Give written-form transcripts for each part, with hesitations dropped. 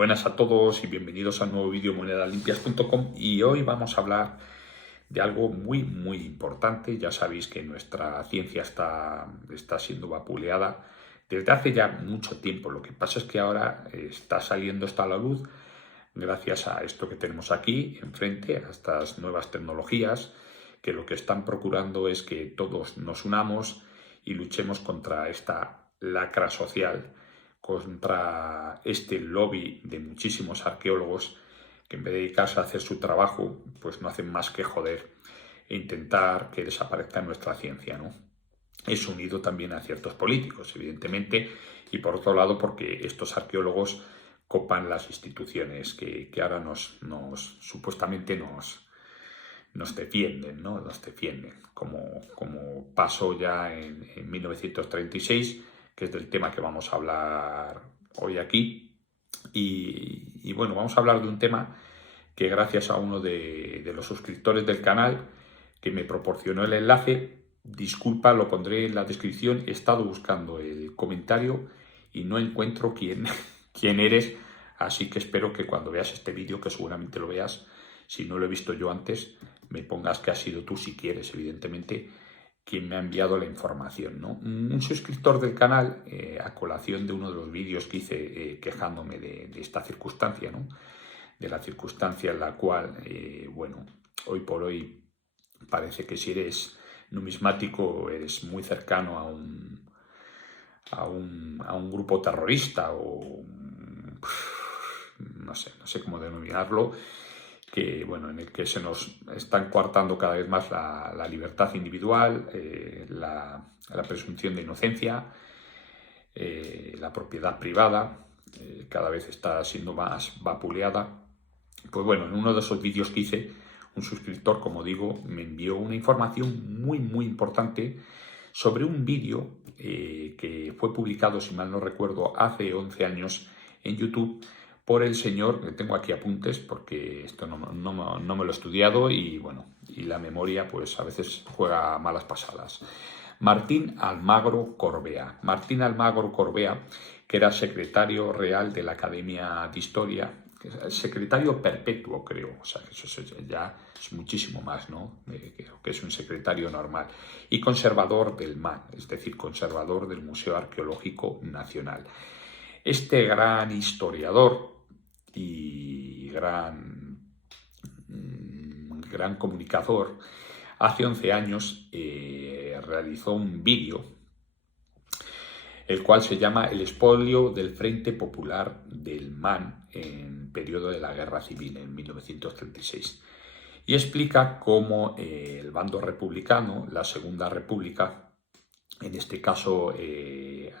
Buenas a todos y bienvenidos al nuevo vídeo monedaslimpias.com, y hoy vamos a hablar de algo muy importante. Ya sabéis que nuestra ciencia está siendo vapuleada desde hace ya mucho tiempo. Lo que pasa es que ahora está saliendo esto a la luz gracias a esto que tenemos aquí enfrente, a estas nuevas tecnologías que lo que están procurando es que todos nos unamos y luchemos contra esta lacra social, contra este lobby de muchísimos arqueólogos que en vez de dedicarse a hacer su trabajo, pues no hacen más que joder e intentar que desaparezca nuestra ciencia, ¿no? Es unido también a ciertos políticos, evidentemente, y por otro lado porque estos arqueólogos copan las instituciones que ahora supuestamente nos defienden, ¿no? Nos defienden, como pasó ya en 1936, que es del tema que vamos a hablar hoy aquí. Y bueno, vamos a hablar de un tema que gracias a uno de los suscriptores del canal que me proporcionó el enlace, disculpa, lo pondré en la descripción, he estado buscando el comentario y no encuentro quién eres, así que espero que cuando veas este vídeo, que seguramente lo veas, si no lo he visto yo antes, me pongas que has sido tú, si quieres, evidentemente, quien me ha enviado la información, ¿no? Un suscriptor del canal, a colación de uno de los vídeos que hice quejándome de esta circunstancia, ¿no? De la circunstancia en la cual, bueno, hoy por hoy parece que si eres numismático eres muy cercano a un grupo terrorista o no sé cómo denominarlo, que, bueno, en el que se nos están coartando cada vez más la libertad individual, la presunción de inocencia, la propiedad privada, cada vez está siendo más vapuleada. Pues bueno, en uno de esos vídeos que hice, un suscriptor, como digo, me envió una información muy importante sobre un vídeo que fue publicado, si mal no recuerdo, hace 11 años en YouTube por el señor, que tengo aquí apuntes porque esto no me lo he estudiado y bueno, y la memoria pues a veces juega malas pasadas. Martín Almagro Corbea. Martín Almagro Corbea, que era secretario real de la Academia de Historia, secretario perpetuo, creo, o sea, que eso ya es muchísimo más, ¿no? Que es un secretario normal, y conservador del MAN, es decir, conservador del Museo Arqueológico Nacional. Este gran historiador y gran comunicador, hace 11 años realizó un vídeo, el cual se llama El expolio del Frente Popular del MAN en periodo de la Guerra Civil, en 1936. Y explica cómo el bando republicano, la Segunda República, en este caso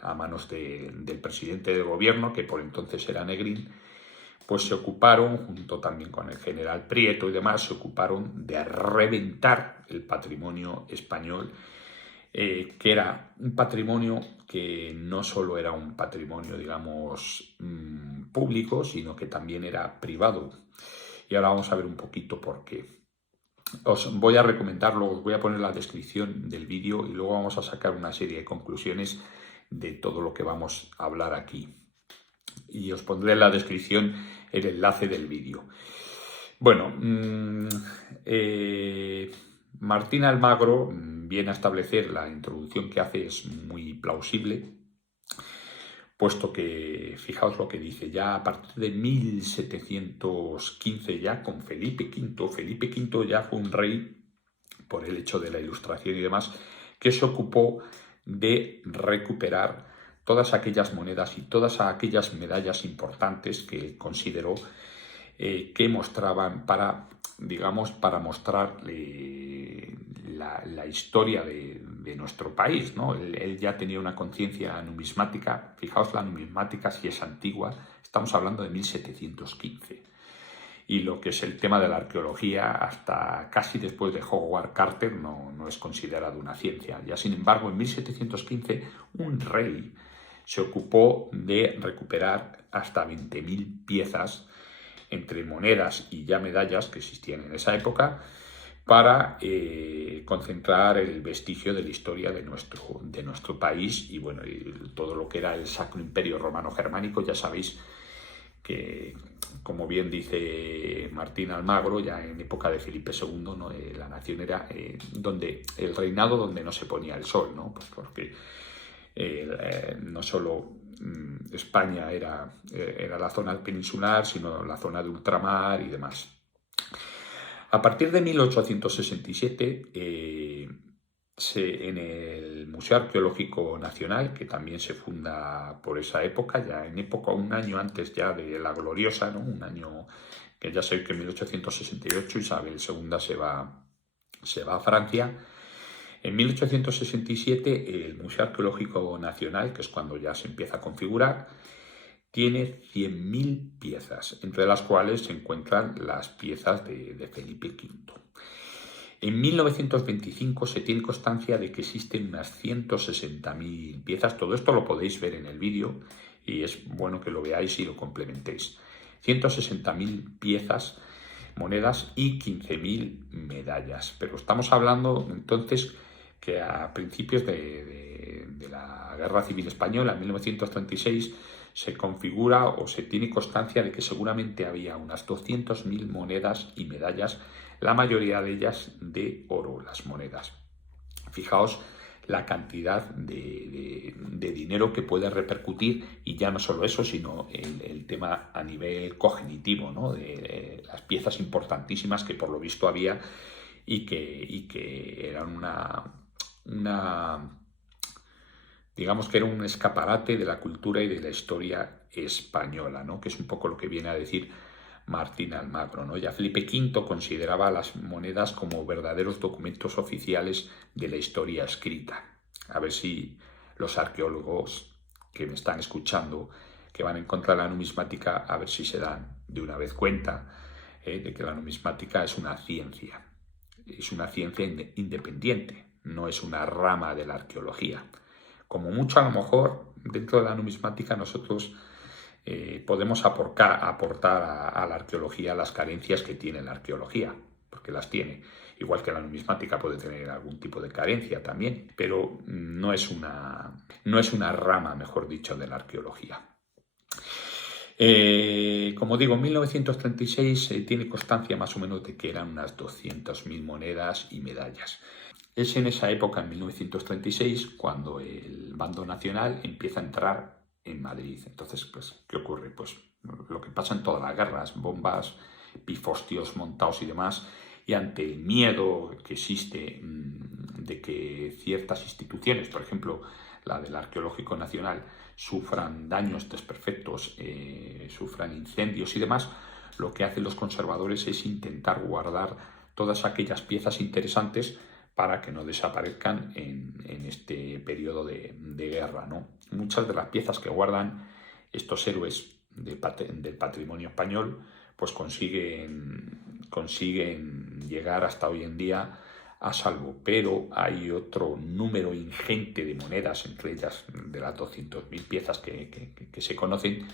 a manos del presidente de gobierno, que por entonces era Negrín, pues se ocuparon, junto también con el general Prieto y demás, se ocuparon de reventar el patrimonio español, que era un patrimonio que no solo era un patrimonio, digamos, público, sino que también era privado. Y ahora vamos a ver un poquito por qué. Os voy a recomendarlo, os voy a poner la descripción del vídeo y luego vamos a sacar una serie de conclusiones de todo lo que vamos a hablar aquí. Y os pondré en la descripción el enlace del vídeo. Bueno, Martín Almagro viene a establecer, la introducción que hace es muy plausible, puesto que, fijaos lo que dice, ya a partir de 1715, ya con Felipe V ya fue un rey, por el hecho de la Ilustración y demás, que se ocupó de recuperar todas aquellas monedas y todas aquellas medallas importantes que consideró que mostraban para mostrar la historia de nuestro país, ¿no? Él ya tenía una conciencia numismática. Fijaos, la numismática, si es antigua, estamos hablando de 1715. Y lo que es el tema de la arqueología, hasta casi después de Howard Carter, no es considerado una ciencia. Ya, sin embargo, en 1715 un rey se ocupó de recuperar hasta 20.000 piezas entre monedas y ya medallas que existían en esa época, para concentrar el vestigio de la historia de nuestro país y bueno, y todo lo que era el Sacro Imperio Romano Germánico. Ya sabéis que, como bien dice Martín Almagro, ya en época de Felipe II, ¿no? La nación era donde el reinado donde no se ponía el sol, ¿no? Pues porque no solo España era la zona peninsular, sino la zona de ultramar y demás. A partir de 1867, en el Museo Arqueológico Nacional, que también se funda por esa época, ya en época, un año antes ya de la gloriosa, ¿no? Un año que ya sé que en 1868 Isabel II se va a Francia. En 1867 el Museo Arqueológico Nacional, que es cuando ya se empieza a configurar, tiene 100.000 piezas, entre las cuales se encuentran las piezas de Felipe V. En 1925 se tiene constancia de que existen unas 160.000 piezas. Todo esto lo podéis ver en el vídeo y es bueno que lo veáis y lo complementéis. 160.000 piezas, monedas y 15.000 medallas. Pero estamos hablando entonces que a principios de la Guerra Civil Española, en 1936, se configura o se tiene constancia de que seguramente había unas 200.000 monedas y medallas, la mayoría de ellas de oro, las monedas. Fijaos la cantidad de dinero que puede repercutir, y ya no solo eso, sino el tema a nivel cognitivo, ¿no? De las piezas importantísimas que por lo visto había y que eran digamos que era un escaparate de la cultura y de la historia española, ¿no? Que es un poco lo que viene a decir Martín Almagro, ¿no? Ya Felipe V consideraba las monedas como verdaderos documentos oficiales de la historia escrita. A ver si los arqueólogos que me están escuchando, que van en contra de la numismática, a ver si se dan de una vez cuenta de que la numismática es una ciencia independiente, no es una rama de la arqueología. Como mucho, a lo mejor, dentro de la numismática nosotros podemos aportar a la arqueología las carencias que tiene la arqueología, porque las tiene. Igual que la numismática puede tener algún tipo de carencia también, pero no es una rama, mejor dicho, de la arqueología. Como digo, en 1936 tiene constancia más o menos de que eran unas 200.000 monedas y medallas. Es en esa época, en 1936, cuando el bando nacional empieza a entrar en Madrid. Entonces, pues, ¿qué ocurre? Pues lo que pasa en todas las guerras, bombas, pifostios montados y demás, y ante el miedo que existe de que ciertas instituciones, por ejemplo, la del Arqueológico Nacional, sufran daños desperfectos, sufran incendios y demás, lo que hacen los conservadores es intentar guardar todas aquellas piezas interesantes para que no desaparezcan en este periodo de guerra, ¿no? Muchas de las piezas que guardan estos héroes del patrimonio español pues consiguen llegar hasta hoy en día a salvo, pero hay otro número ingente de monedas, entre ellas de las 200.000 piezas que se conocen,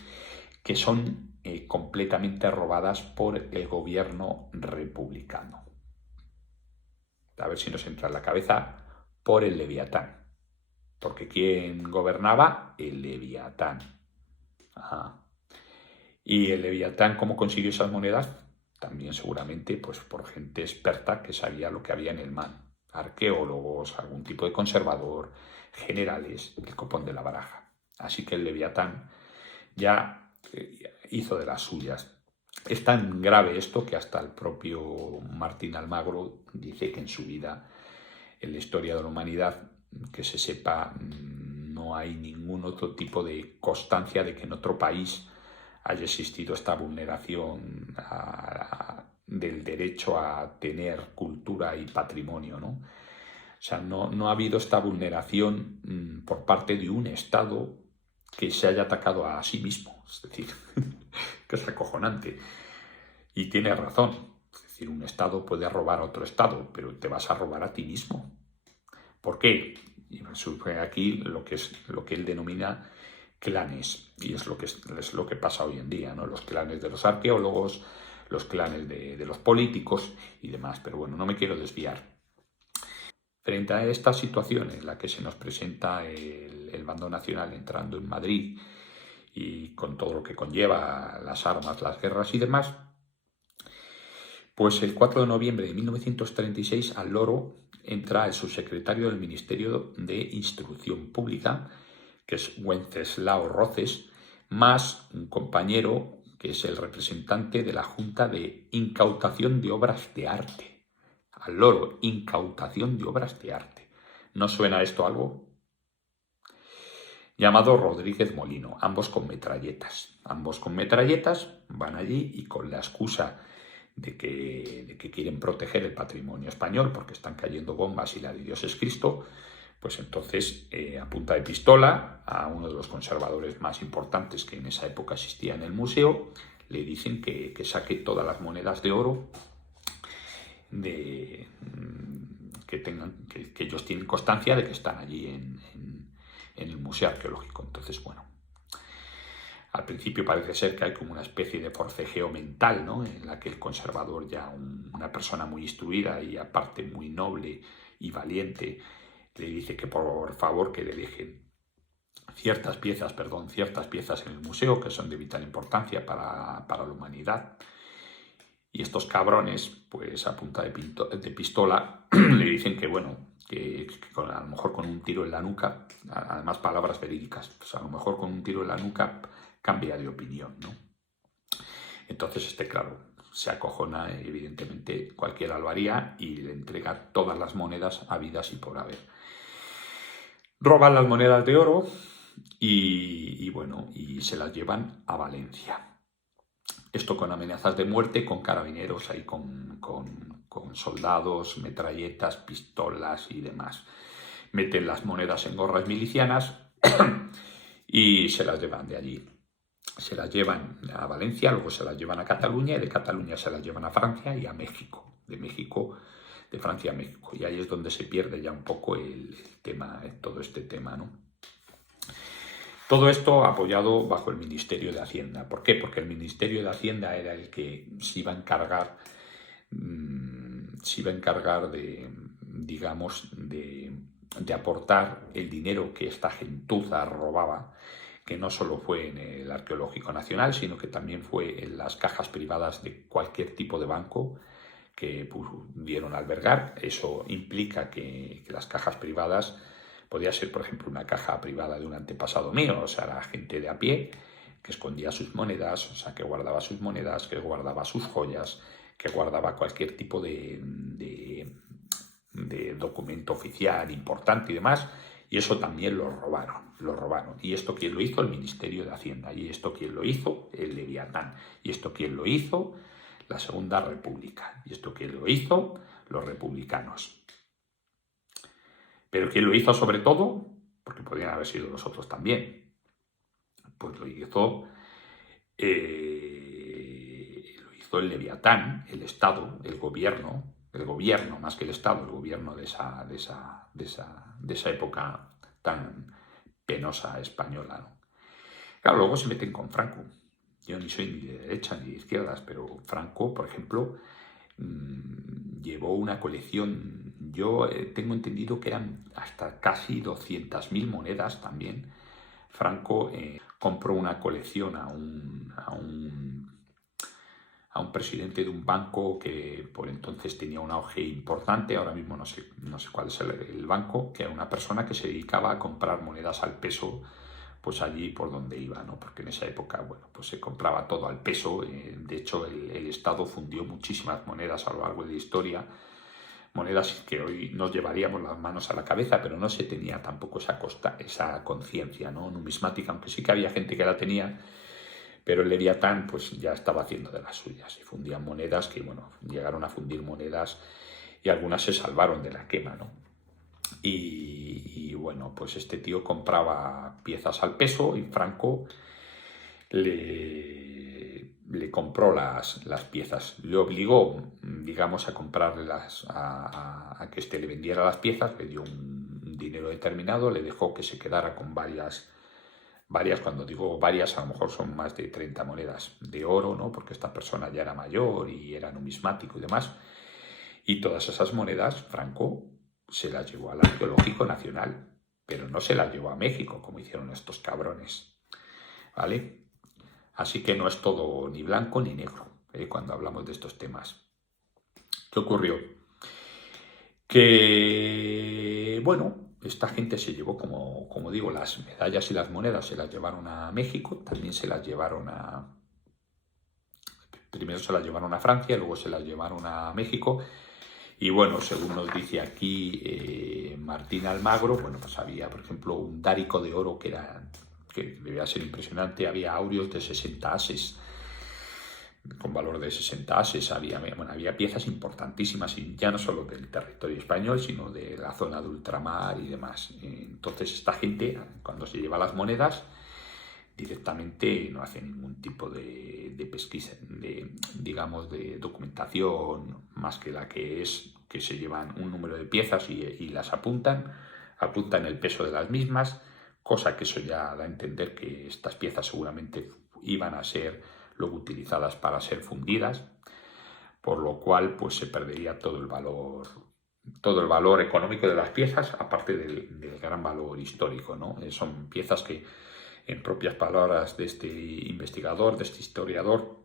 que son completamente robadas por el gobierno republicano. A ver si nos entra en la cabeza, por el Leviatán. Porque ¿quién gobernaba? El Leviatán. Ajá. ¿Y el Leviatán cómo consiguió esas monedas? También seguramente pues por gente experta que sabía lo que había en el mar. Arqueólogos, algún tipo de conservador, generales, el copón de la baraja. Así que el Leviatán ya hizo de las suyas. Es tan grave esto que hasta el propio Martín Almagro dice que en su vida, en la historia de la humanidad, que se sepa, no hay ningún otro tipo de constancia de que en otro país haya existido esta vulneración del derecho a tener cultura y patrimonio, ¿no? O sea, no ha habido esta vulneración por parte de un Estado que se haya atacado a sí mismo. Es decir, que es acojonante. Y tiene razón. Es decir, un Estado puede robar a otro Estado, pero te vas a robar a ti mismo. ¿Por qué? Y surge aquí lo que él denomina clanes, y es lo que pasa hoy en día, ¿no? Los clanes de los arqueólogos, los clanes de los políticos y demás. Pero bueno, no me quiero desviar. Frente a esta situación en la que se nos presenta el bando nacional entrando en Madrid y con todo lo que conlleva las armas, las guerras y demás, pues el 4 de noviembre de 1936 al loro entra el subsecretario del Ministerio de Instrucción Pública, que es Wenceslao Roces, más un compañero que es el representante de la Junta de Incautación de Obras de Arte. Al loro, incautación de obras de arte. ¿No suena esto algo? Llamado Rodríguez Molino, ambos con metralletas. Ambos con metralletas van allí y con la excusa de que quieren proteger el patrimonio español porque están cayendo bombas y la de Dios es Cristo, pues entonces a punta de pistola a uno de los conservadores más importantes que en esa época existía en el museo, le dicen que saque todas las monedas de oro que ellos tienen constancia de que están allí en el museo arqueológico. Entonces, bueno, al principio parece ser que hay como una especie de forcejeo mental, ¿no?, en la que el conservador, ya una persona muy instruida y aparte muy noble y valiente, le dice que por favor que le dejen ciertas piezas en el museo que son de vital importancia para la humanidad. Y estos cabrones, pues a punta de pistola, le dicen que, bueno, que a lo mejor con un tiro en la nuca, además palabras verídicas, pues a lo mejor con un tiro en la nuca cambia de opinión, ¿no? Entonces claro, se acojona, evidentemente cualquiera lo haría, y le entrega todas las monedas habidas y por haber. Roban las monedas de oro y bueno, y se las llevan a Valencia. Esto con amenazas de muerte, con carabineros ahí, con soldados, metralletas, pistolas y demás. Meten las monedas en gorras milicianas y se las llevan de allí. Se las llevan a Valencia, luego se las llevan a Cataluña y de Cataluña se las llevan a Francia y a México. De Francia a México. Y ahí es donde se pierde ya un poco el tema, todo este tema, ¿no? Todo esto apoyado bajo el Ministerio de Hacienda. ¿Por qué? Porque el Ministerio de Hacienda era el que se iba a encargar de, digamos, de aportar el dinero que esta gentuza robaba, que no solo fue en el Arqueológico Nacional, sino que también fue en las cajas privadas de cualquier tipo de banco que pudieron albergar. Eso implica que las cajas privadas podía ser, por ejemplo, una caja privada de un antepasado mío, o sea, la gente de a pie que escondía sus monedas, o sea, que guardaba sus monedas, que guardaba sus joyas, que guardaba cualquier tipo de documento oficial importante y demás, y eso también lo robaron. ¿Y esto quién lo hizo? El Ministerio de Hacienda. ¿Y esto quién lo hizo? El Leviatán. ¿Y esto quién lo hizo? La Segunda República. ¿Y esto quién lo hizo? Los republicanos. ¿Pero quién lo hizo sobre todo? Porque podrían haber sido los otros también. Pues lo hizo el Leviatán, el Estado, el gobierno más que el Estado, el gobierno de esa época tan penosa española, ¿no? Claro, luego se meten con Franco. Yo ni soy ni de derecha ni de izquierdas, pero Franco, por ejemplo, llevó una colección, yo tengo entendido que eran hasta casi 200.000 monedas también. Franco compró una colección a un presidente de un banco que por entonces tenía un auge importante, ahora mismo no sé cuál es el banco, que era una persona que se dedicaba a comprar monedas al peso, pues allí por donde iba, ¿no? Porque en esa época, bueno, pues se compraba todo al peso. De hecho, el Estado fundió muchísimas monedas a lo largo de la historia, monedas que hoy nos llevaríamos las manos a la cabeza, pero no se tenía tampoco esa conciencia, ¿no?, numismática, aunque sí que había gente que la tenía, pero el Leviatán pues ya estaba haciendo de las suyas y fundían monedas que, bueno, llegaron a fundir monedas y algunas se salvaron de la quema, ¿no? Y bueno, pues este tío compraba piezas al peso y Franco le compró las piezas, le obligó, digamos, a comprarlas, a que le vendiera las piezas, le dio un dinero determinado, le dejó que se quedara con varias, cuando digo varias, a lo mejor son más de 30 monedas de oro, ¿no?, porque esta persona ya era mayor y era numismático y demás, y todas esas monedas Franco se las llevó al Arqueológico Nacional, pero no se las llevó a México, como hicieron estos cabrones. ¿vale? Así que no es todo ni blanco ni negro, cuando hablamos de estos temas. ¿Qué ocurrió? Que, bueno, esta gente se llevó, como digo, las medallas y las monedas, se las llevaron a México, también se las llevaron primero se las llevaron a Francia, luego se las llevaron a México. Y bueno, según nos dice aquí Martín Almagro, bueno, pues había, por ejemplo, un dárico de oro que debía ser impresionante, había áureos de 60 ases, con valor de 60 ases, había piezas importantísimas, y ya no solo del territorio español, sino de la zona de ultramar y demás. Entonces esta gente, cuando se lleva las monedas, directamente no hace ningún tipo de pesquisa, digamos, de documentación, más que la que es que se llevan un número de piezas y las apuntan el peso de las mismas, cosa que eso ya da a entender que estas piezas seguramente iban a ser luego utilizadas para ser fundidas, por lo cual pues se perdería todo el valor económico de las piezas, aparte del gran valor histórico, ¿no? Son piezas que, en propias palabras de este investigador, de este historiador,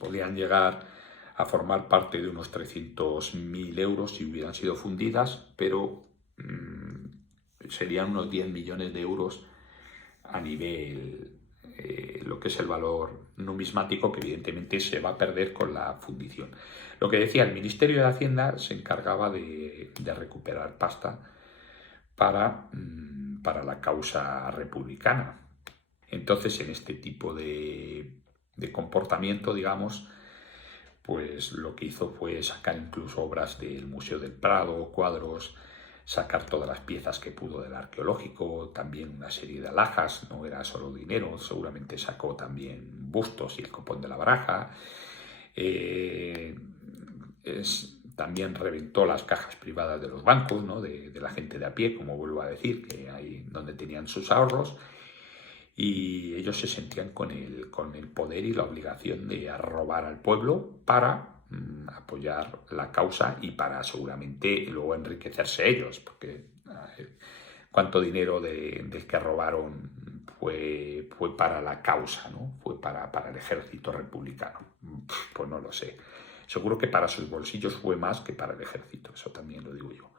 podrían llegar a formar parte de unos 300.000 euros si hubieran sido fundidas, pero serían unos 10 millones de euros a nivel, lo que es el valor numismático, que evidentemente se va a perder con la fundición. Lo que decía, el Ministerio de Hacienda se encargaba de recuperar pasta para la causa republicana. Entonces, en este tipo de comportamiento, digamos, pues lo que hizo fue sacar incluso obras del Museo del Prado, cuadros, sacar todas las piezas que pudo del arqueológico, también una serie de alhajas, no era solo dinero, seguramente sacó también bustos y el copón de la baraja. También reventó las cajas privadas de los bancos, ¿no? de la gente de a pie, como vuelvo a decir, que ahí donde tenían sus ahorros, y ellos se sentían con el poder y la obligación de robar al pueblo para apoyar la causa y para seguramente luego enriquecerse ellos, porque cuánto dinero del que robaron fue para la causa, ¿no? Fue para el ejército republicano. Pues no lo sé. Seguro que para sus bolsillos fue más que para el ejército, eso también lo digo yo.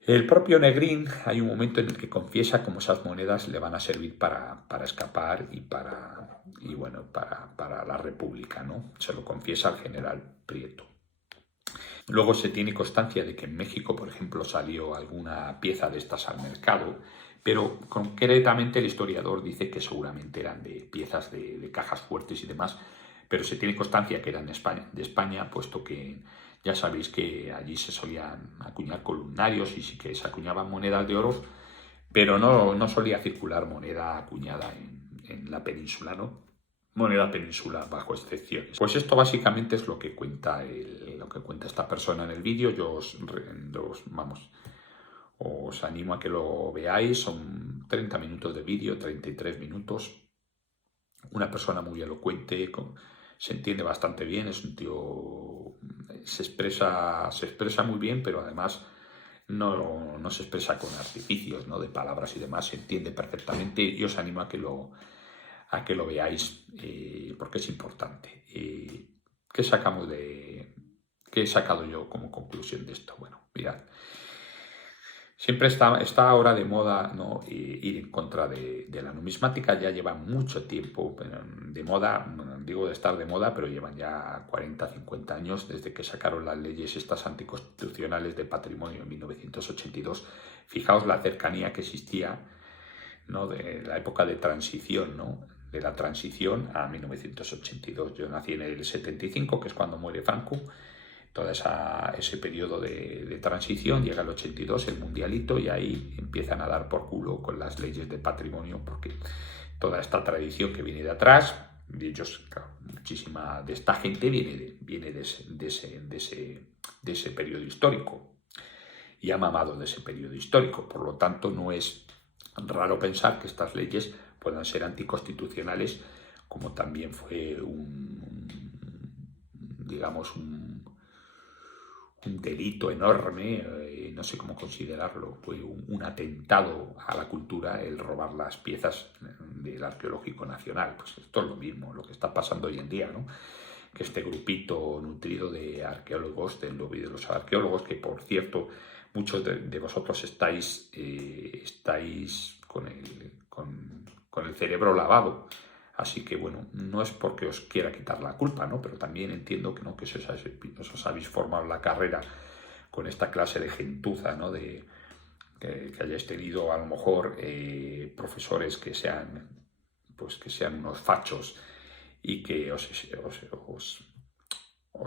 El propio Negrín, hay un momento en el que confiesa cómo esas monedas le van a servir para escapar y para la República, ¿no? Se lo confiesa al general Prieto. Luego se tiene constancia de que en México, por ejemplo, salió alguna pieza de estas al mercado, pero concretamente el historiador dice que seguramente eran de piezas de cajas fuertes y demás, pero se tiene constancia que eran de España, puesto que ya sabéis que allí se solían acuñar columnarios y sí que se acuñaban monedas de oro, pero no solía circular moneda acuñada en la península, ¿no? Moneda peninsular, bajo excepciones. Pues esto básicamente es lo que cuenta esta persona en el vídeo. Yo os animo a que lo veáis. Son 30 minutos de vídeo, 33 minutos. Una persona muy elocuente, se entiende bastante bien, es un tío, se expresa muy bien, pero además no se expresa con artificios, ¿no? De palabras y demás, se entiende perfectamente, y os animo a que lo veáis, porque es importante. ¿Qué he sacado yo como conclusión de esto? Bueno, mirad, siempre está ahora de moda, ¿no? Ir en contra de la numismática. Ya lleva mucho tiempo de moda, digo de estar de moda, pero llevan ya 40, 50 años desde que sacaron las leyes estas anticonstitucionales de patrimonio en 1982. Fijaos la cercanía que existía, ¿no? De la época de transición, ¿no? De la transición a 1982. Yo nací en el 75, que es cuando muere Franco. Todo ese periodo de transición, llega el 82, el mundialito, y ahí empiezan a dar por culo con las leyes de patrimonio, porque toda esta tradición que viene de atrás, de ellos, claro, muchísima de esta gente viene de ese periodo histórico y ha mamado de ese periodo histórico. Por lo tanto, no es raro pensar que estas leyes puedan ser anticonstitucionales, como también fue un delito enorme en no sé cómo considerarlo, fue un atentado a la cultura el robar las piezas del Arqueológico Nacional. Pues esto es lo mismo, lo que está pasando hoy en día, ¿no? Que este grupito nutrido de arqueólogos, del lobby de los arqueólogos, que por cierto, muchos de vosotros estáis con el cerebro lavado. Así que bueno, no es porque os quiera quitar la culpa, ¿no? Pero también entiendo que no, que os habéis formado la carrera con esta clase de gentuza, ¿no? Que hayáis tenido a lo mejor profesores que sean unos fachos y que os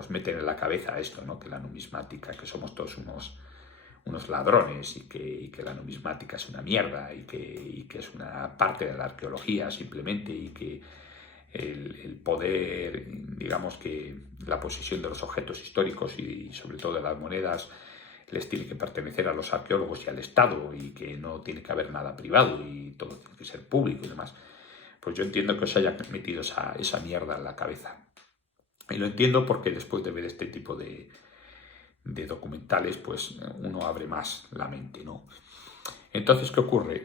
meten en la cabeza esto, ¿no? Que la numismática, que somos todos unos ladrones y que la numismática es una mierda y que es una parte de la arqueología simplemente, y que el poder, digamos que la posesión de los objetos históricos y sobre todo de las monedas les tiene que pertenecer a los arqueólogos y al Estado, y que no tiene que haber nada privado y todo tiene que ser público y demás. Pues yo entiendo que os haya metido esa mierda en la cabeza. Y lo entiendo porque después de ver este tipo de documentales, pues uno abre más la mente, ¿no? Entonces, ¿qué ocurre?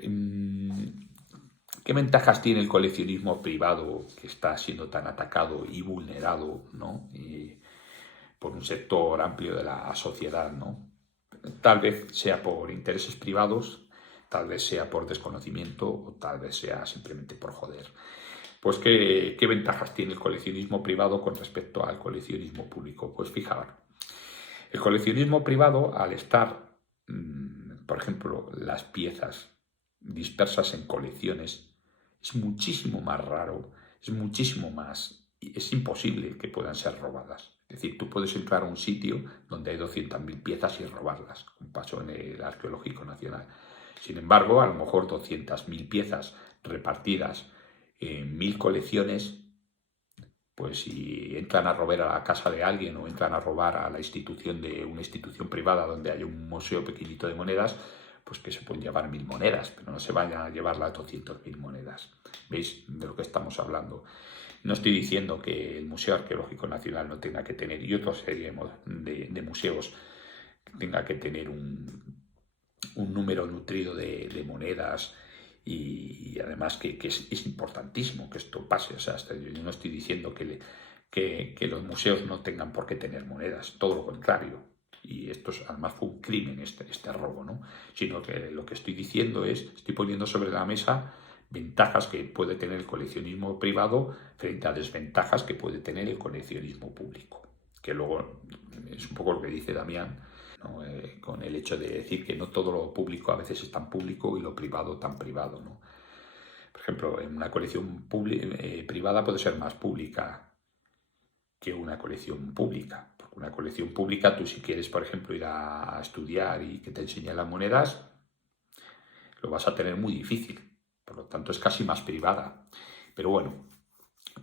¿Qué ventajas tiene el coleccionismo privado, que está siendo tan atacado y vulnerado, ¿no? Por un sector amplio de la sociedad, ¿no? Tal vez sea por intereses privados, tal vez sea por desconocimiento o tal vez sea simplemente por joder. Pues ¿qué ventajas tiene el coleccionismo privado con respecto al coleccionismo público? Pues fijaros, el coleccionismo privado, al estar, por ejemplo, las piezas dispersas en colecciones, es muchísimo más raro, es imposible que puedan ser robadas. Es decir, tú puedes entrar a un sitio donde hay 200.000 piezas y robarlas, como pasó en el Arqueológico Nacional. Sin embargo, a lo mejor 200.000 piezas repartidas en 1.000 colecciones, pues si entran a robar a la casa de alguien o entran a robar a la institución de una institución privada donde hay un museo pequeñito de monedas, pues que se pueden llevar 1.000 monedas, pero no se vayan a llevar las 200.000 monedas. ¿Veis de lo que estamos hablando? No estoy diciendo que el Museo Arqueológico Nacional no tenga que tener, y otra serie de museos, tenga que tener un número nutrido de monedas, y además que es importantísimo que esto pase. O sea, yo no estoy diciendo que los museos no tengan por qué tener monedas, todo lo contrario. Y esto además fue un crimen, este robo, ¿no? Sino que lo que estoy diciendo estoy poniendo sobre la mesa ventajas que puede tener el coleccionismo privado frente a desventajas que puede tener el coleccionismo público. Que luego es un poco lo que dice Damián, ¿no? Con el hecho de decir que no todo lo público a veces es tan público y lo privado tan privado, ¿no? Por ejemplo, en una colección privada puede ser más pública que una colección pública. Porque una colección pública, tú si quieres, por ejemplo, ir a estudiar y que te enseñen las monedas, lo vas a tener muy difícil. Por lo tanto, es casi más privada. Pero bueno,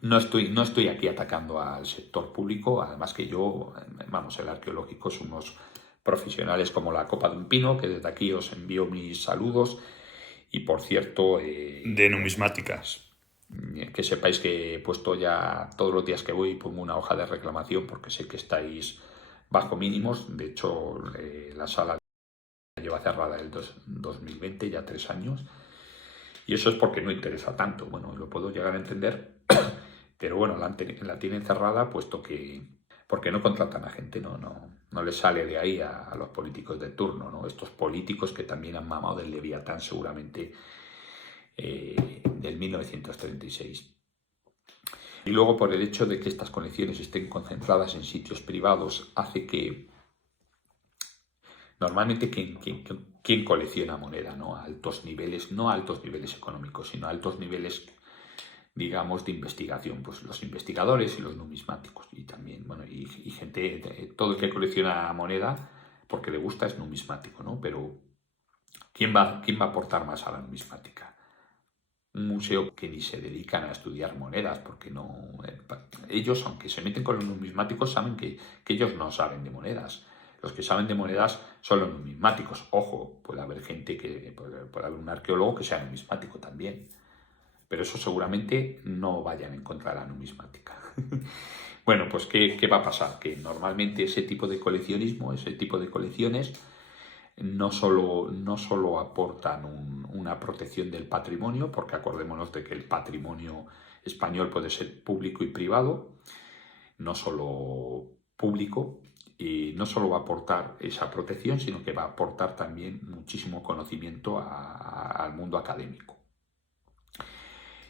no estoy aquí atacando al sector público. Además que el arqueológico es unos profesionales como la copa de un pino, que desde aquí os envío mis saludos. Y por cierto, de numismáticas. Que sepáis que he puesto ya todos los días que voy, pongo una hoja de reclamación porque sé que estáis bajo mínimos. De hecho, la sala lleva cerrada el 2020, ya 3 años. Y eso es porque no interesa tanto. Bueno, lo puedo llegar a entender, pero bueno, la tienen cerrada porque no contratan a gente, no les sale de ahí a los políticos de turno, ¿no? Estos políticos que también han mamado del Leviatán seguramente del 1936. Y luego, por el hecho de que estas colecciones estén concentradas en sitios privados, hace que normalmente quien colecciona moneda, ¿no? A altos niveles, no a altos niveles económicos, sino a altos niveles, digamos, de investigación, pues los investigadores y los numismáticos, y también, bueno, y gente, todo el que colecciona moneda porque le gusta es numismático, ¿no? Pero ¿quién va a aportar más a la numismática? Un museo que ni se dedican a estudiar monedas, porque no, ellos, aunque se meten con los numismáticos, saben que ellos no saben de monedas. Los que saben de monedas son los numismáticos. Ojo, puede haber puede haber un arqueólogo que sea numismático también, pero eso seguramente no vayan en contra de la numismática. Bueno, pues ¿qué va a pasar? Que normalmente ese tipo de coleccionismo, ese tipo de colecciones, no solo aportan una protección del patrimonio, porque acordémonos de que el patrimonio español puede ser público y privado, no solo público, y no solo va a aportar esa protección, sino que va a aportar también muchísimo conocimiento al mundo académico.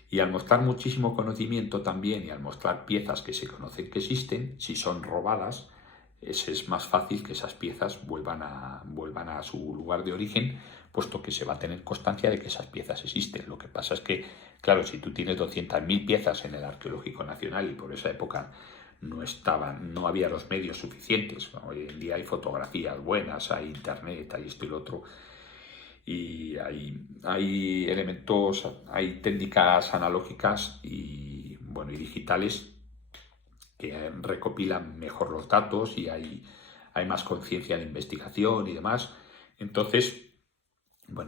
Y al mostrar muchísimo conocimiento también y al mostrar piezas que se conocen que existen, si son robadas, es más fácil que esas piezas vuelvan a su lugar de origen, puesto que se va a tener constancia de que esas piezas existen. Lo que pasa es que, claro, si tú tienes 200.000 piezas en el Arqueológico Nacional y por esa época no había los medios suficientes, ¿no? Hoy en día hay fotografías buenas, hay internet, hay esto y lo otro, y hay elementos, hay técnicas analógicas y digitales que recopilan mejor los datos y hay más conciencia de investigación y demás. Entonces,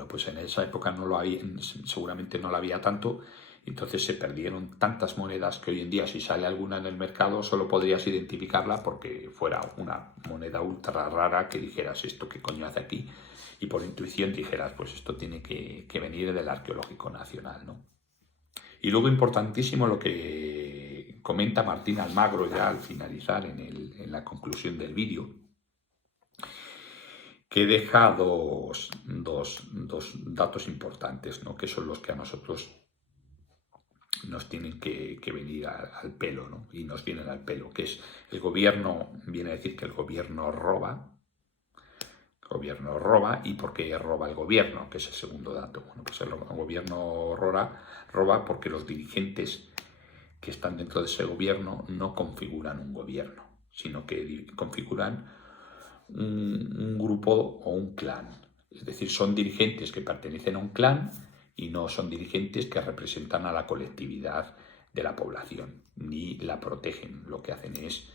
pues en esa época no lo había, seguramente no la había tanto, entonces se perdieron tantas monedas que hoy en día si sale alguna en el mercado solo podrías identificarla porque fuera una moneda ultra rara que dijeras esto qué coño hace aquí y por intuición dijeras pues esto tiene que venir del Arqueológico Nacional, ¿no? Y luego importantísimo lo que comenta Martín Almagro ya al finalizar en la conclusión del vídeo, que deja dos datos importantes, ¿no? Que son los que a nosotros nos tienen que venir al pelo, ¿no? Y nos vienen al pelo, que es el gobierno, viene a decir que el gobierno roba. ¿Y por qué roba el gobierno? Que es el segundo dato. Bueno, pues el gobierno roba porque los dirigentes que están dentro de ese gobierno no configuran un gobierno, sino que configuran un grupo o un clan. Es decir, son dirigentes que pertenecen a un clan y no son dirigentes que representan a la colectividad de la población, ni la protegen. Lo que hacen es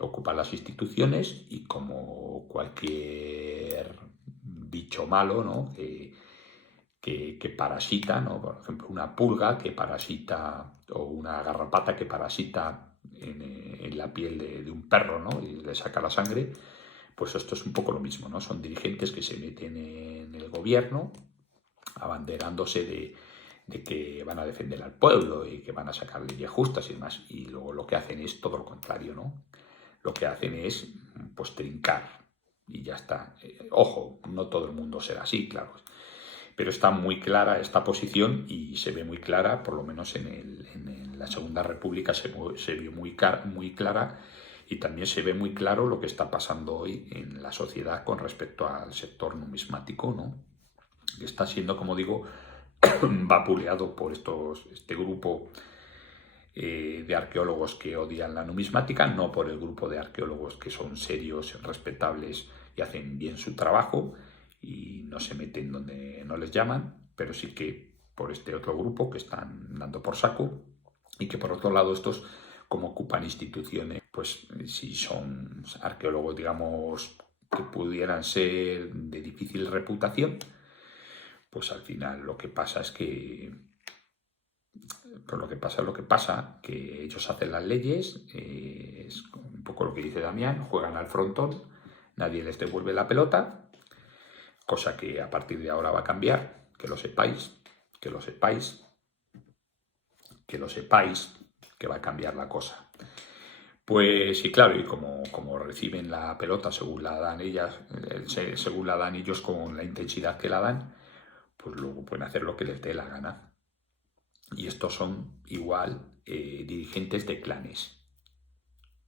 ocupar las instituciones y como cualquier bicho malo, ¿no? que parasita, ¿no? Por ejemplo, una pulga que parasita o una garrapata que parasita en la piel de un perro, ¿no? Y le saca la sangre, pues esto es un poco lo mismo, ¿no? Son dirigentes que se meten en el gobierno abanderándose de que van a defender al pueblo y que van a sacar leyes justas y demás, y luego lo que hacen es todo lo contrario, ¿no? Lo que hacen es, pues, trincar y ya está. Ojo, no todo el mundo será así, claro, pero está muy clara esta posición y se ve muy clara, por lo menos en la Segunda República se vio muy clara y también se ve muy claro lo que está pasando hoy en la sociedad con respecto al sector numismático, ¿no? Que está siendo, como digo, vapuleado por este grupo de arqueólogos que odian la numismática, no por el grupo de arqueólogos que son serios, respetables y hacen bien su trabajo y no se meten donde no les llaman, pero sí que por este otro grupo que están dando por saco y que por otro lado estos, como ocupan instituciones, pues si son arqueólogos, digamos, que pudieran ser de difícil reputación, pues al final lo que pasa es que que ellos hacen las leyes, es un poco lo que dice Damián, juegan al frontón, nadie les devuelve la pelota, cosa que a partir de ahora va a cambiar, que lo sepáis, que va a cambiar la cosa. Pues sí, claro, y como reciben la pelota según la dan ellos con la intensidad que la dan, pues luego pueden hacer lo que les dé la gana. Y estos son igual dirigentes de clanes.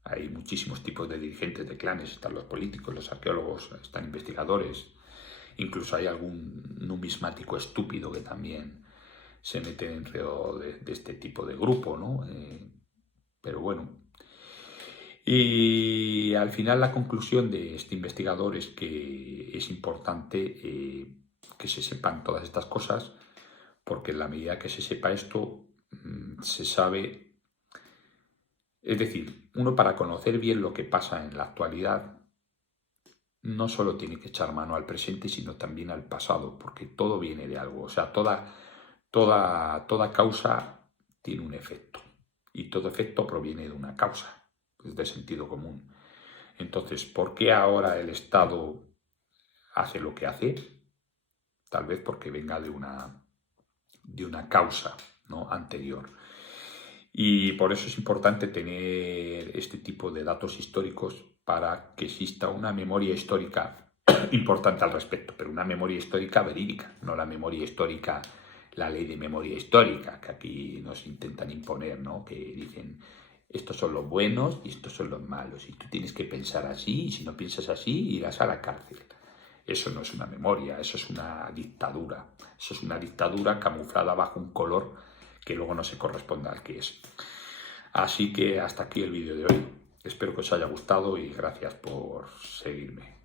Hay muchísimos tipos de dirigentes de clanes. Están los políticos, los arqueólogos, están investigadores. Incluso hay algún numismático estúpido que también se mete dentro de este tipo de grupo, ¿no? Pero bueno. Y al final la conclusión de este investigador es que es importante que se sepan todas estas cosas, porque en la medida que se sepa esto, se sabe. Es decir, uno para conocer bien lo que pasa en la actualidad no solo tiene que echar mano al presente, sino también al pasado, porque todo viene de algo. O sea, toda causa tiene un efecto y todo efecto proviene de una causa, es de sentido común. Entonces, ¿por qué ahora el Estado hace lo que hace, tal vez porque venga de una causa, ¿no?, anterior. Y por eso es importante tener este tipo de datos históricos para que exista una memoria histórica importante al respecto, pero una memoria histórica verídica, no la memoria histórica, la ley de memoria histórica que aquí nos intentan imponer, ¿no?, que dicen estos son los buenos y estos son los malos y tú tienes que pensar así y si no piensas así irás a la cárcel. Eso no es una memoria, eso es una dictadura. Eso es una dictadura camuflada bajo un color que luego no se corresponde al que es. Así que hasta aquí el vídeo de hoy. Espero que os haya gustado y gracias por seguirme.